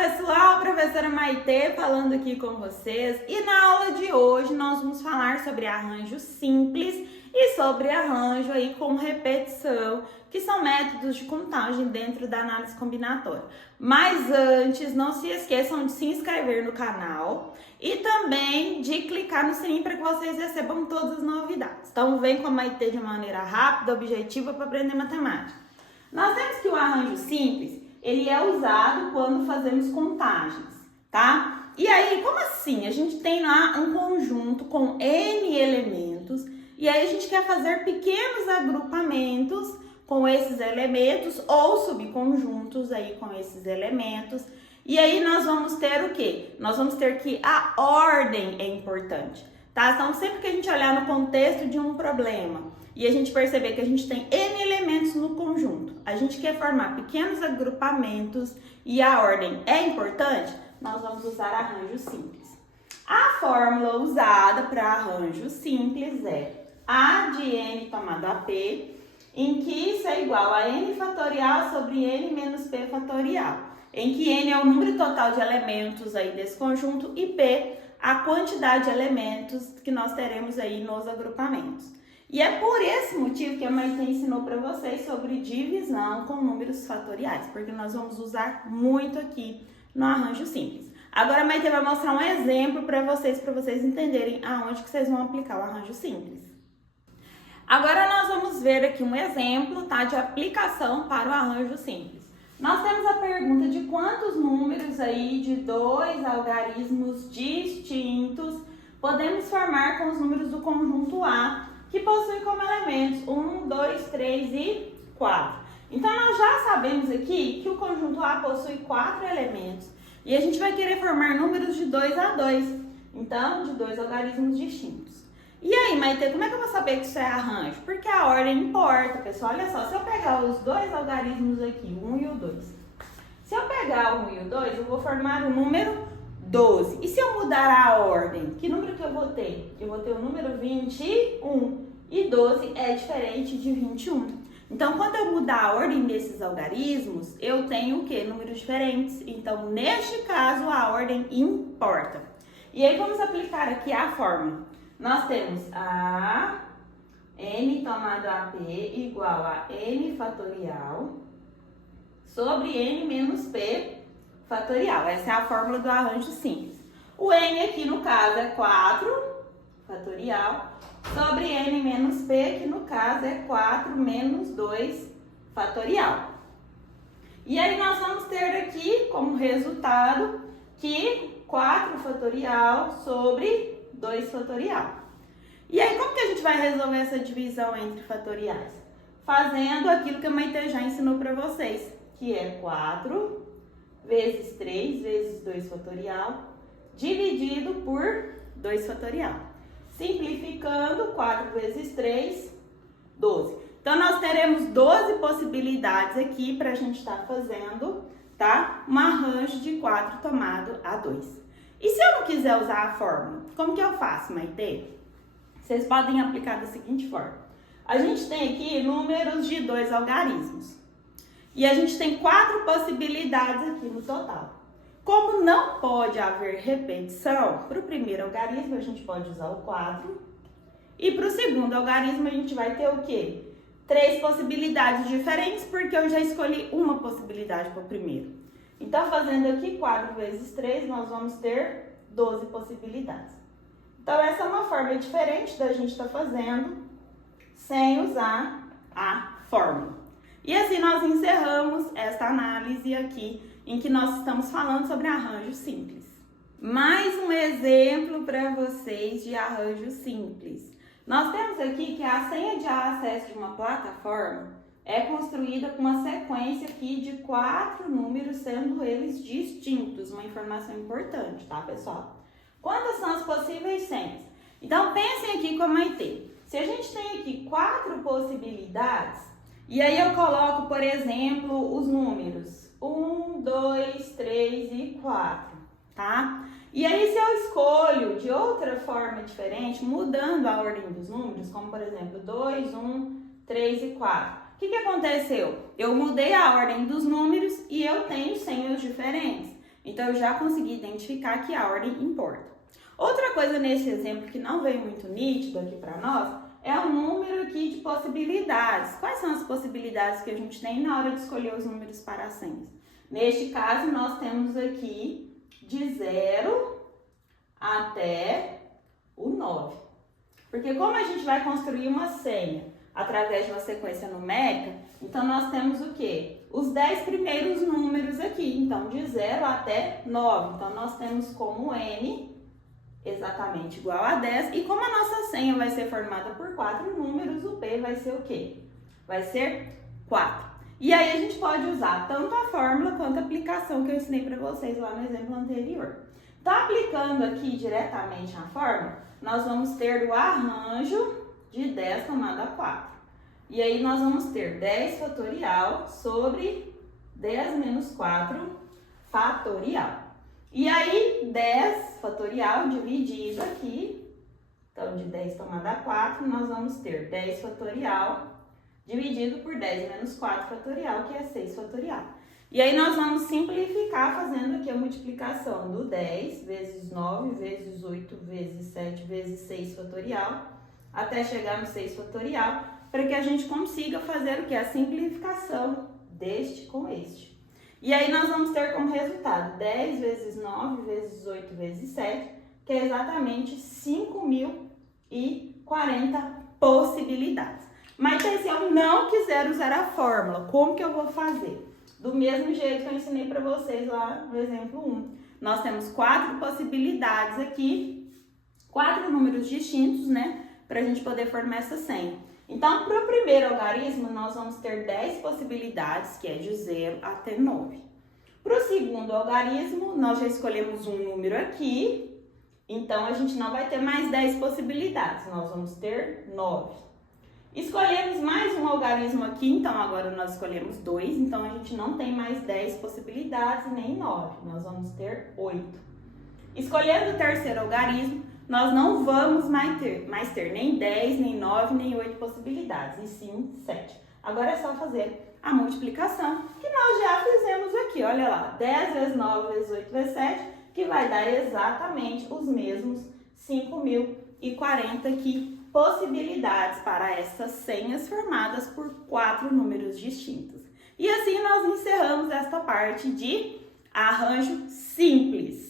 pessoal, professora Maitê falando aqui com vocês, e na aula de hoje nós vamos falar sobre arranjo simples e sobre arranjo aí com repetição, que são métodos de contagem dentro da análise combinatória. Mas antes, não se esqueçam de se inscrever no canal e também de clicar no sininho para que vocês recebam todas as novidades. Então vem com a Maitê de maneira rápida, objetiva para aprender matemática. Nós temos que o arranjo simples ele é usado quando fazemos contagens, tá? E aí, como assim? A gente tem lá um conjunto com N elementos e aí a gente quer fazer pequenos agrupamentos com esses elementos ou subconjuntos aí com esses elementos. E aí nós vamos ter o quê? Nós vamos ter que a ordem é importante, tá? Então, sempre que a gente olhar no contexto de um problema e a gente perceber que a gente tem N elementos no conjunto, a gente quer formar pequenos agrupamentos e a ordem é importante, nós vamos usar arranjo simples. A fórmula usada para arranjo simples é A de N tomado a P, em que isso é igual a N fatorial sobre N menos P fatorial, em que N é o número total de elementos aí desse conjunto e P a quantidade de elementos que nós teremos aí nos agrupamentos. E é por esse motivo que a Maitê ensinou para vocês sobre divisão com números fatoriais, porque nós vamos usar muito aqui no arranjo simples. Agora a Maitê vai mostrar um exemplo para vocês entenderem aonde que vocês vão aplicar o arranjo simples. Agora nós vamos ver aqui um exemplo, tá, de aplicação para o arranjo simples. Nós temos a pergunta de quantos números aí de dois algarismos distintos podemos formar com os números do conjunto A, que possui como elementos 1, 2, 3 e 4. Então, nós já sabemos aqui que o conjunto A possui 4 elementos e a gente vai querer formar números de 2 a 2, então, de dois algarismos distintos. E aí, Maitê, como é que eu vou saber que isso é arranjo? Porque a ordem importa, pessoal. Olha só, se eu pegar os dois algarismos aqui, o 1 e o 2, se eu pegar o 1 e o 2, eu vou formar o número 12. E se eu mudar a ordem, que número que eu vou ter? Eu vou ter o número 21 e 12 é diferente de 21. Então, quando eu mudar a ordem desses algarismos, eu tenho o quê? Números diferentes. Então, neste caso, a ordem importa. E aí, vamos aplicar aqui a fórmula. Nós temos a N tomado a P igual a N fatorial sobre N menos P fatorial. Essa é a fórmula do arranjo simples. O N aqui no caso é 4 fatorial sobre N menos P, que no caso é 4 menos 2 fatorial. E aí nós vamos ter aqui como resultado que 4 fatorial sobre 2 fatorial. E aí como que a gente vai resolver essa divisão entre fatoriais? Fazendo aquilo que a Maitê já ensinou para vocês, que é 4 vezes 3 vezes 2 fatorial, dividido por 2 fatorial. Simplificando, 4 vezes 3, 12. Então, nós teremos 12 possibilidades aqui para a gente estar fazendo, tá? Um arranjo de 4 tomado a 2. E se eu não quiser usar a fórmula, como que eu faço, Maitê? Vocês podem aplicar da seguinte forma. A gente tem aqui números de 2 algarismos. E a gente tem 4 possibilidades aqui no total. Como não pode haver repetição, para o primeiro algarismo a gente pode usar o 4. E para o segundo algarismo a gente vai ter o quê? 3 possibilidades diferentes, porque eu já escolhi uma possibilidade para o primeiro. Então, fazendo aqui 4 vezes 3, nós vamos ter 12 possibilidades. Então, essa é uma forma diferente da gente estar fazendo sem usar a fórmula. E assim nós encerramos esta análise aqui, em que nós estamos falando sobre arranjo simples. Mais um exemplo para vocês de arranjo simples. Nós temos aqui que a senha de acesso de uma plataforma é construída com uma sequência aqui de 4 números, sendo eles distintos. Uma informação importante, tá, pessoal? Quantas são as possíveis senhas? Então, pensem aqui como a Maitê. Se a gente tem aqui 4 possibilidades, e aí eu coloco, por exemplo, os números 1, 2, 3 e 4, tá? E aí se eu escolho de outra forma diferente, mudando a ordem dos números, como por exemplo 2, 1, 3 e 4, o que aconteceu? Eu mudei a ordem dos números e eu tenho senhas diferentes. Então, eu já consegui identificar que a ordem importa. Outra coisa nesse exemplo que não veio muito nítido aqui para nós é o número aqui de possibilidades. Quais são as possibilidades que a gente tem na hora de escolher os números para as senhas? Neste caso, nós temos aqui de 0 até o 9. Porque como a gente vai construir uma senha através de uma sequência numérica, então nós temos o quê? Os 10 primeiros números aqui, então de 0 até 9. Então nós temos como N exatamente igual a 10. E como a nossa senha vai ser formada por 4 números, o P vai ser o quê? Vai ser 4. E aí a gente pode usar tanto a fórmula quanto a aplicação que eu ensinei para vocês lá no exemplo anterior. Então, aplicando aqui diretamente a fórmula, nós vamos ter o arranjo de 10 tomado a 4. E aí nós vamos ter 10 fatorial sobre 10 menos 4 fatorial. E aí 10 fatorial dividido aqui, então de 10 tomado a 4, nós vamos ter 10 fatorial dividido por 10 menos 4 fatorial, que é 6 fatorial. E aí nós vamos simplificar fazendo aqui a multiplicação do 10 vezes 9 vezes 8 vezes 7 vezes 6 fatorial, até chegar no 6 fatorial, para que a gente consiga fazer o que? A simplificação deste com este. E aí nós vamos ter como resultado 10 vezes 9 vezes 8 vezes 7, que é exatamente 5.040 possibilidades. Mas se eu não quiser usar a fórmula, como que eu vou fazer? Do mesmo jeito que eu ensinei para vocês lá no exemplo 1. Nós temos 4 possibilidades aqui, 4 números distintos, né? Para a gente poder formar essa senha. Então, para o primeiro algarismo, nós vamos ter 10 possibilidades, que é de 0 até 9. Para o segundo algarismo, nós já escolhemos um número aqui, então a gente não vai ter mais 10 possibilidades, nós vamos ter 9. Escolhemos mais um algarismo aqui, então agora nós escolhemos 2, então a gente não tem mais 10 possibilidades nem 9, nós vamos ter 8. Escolhendo o terceiro algarismo, nós não vamos mais ter nem 10, nem 9, nem 8 possibilidades, e sim 7. Agora é só fazer a multiplicação, que nós já fizemos aqui, olha lá, 10 vezes 9 vezes 8 vezes 7, que vai dar exatamente os mesmos 5.040 aqui. Possibilidades para essas senhas formadas por 4 números distintos. E assim nós encerramos esta parte de arranjo simples.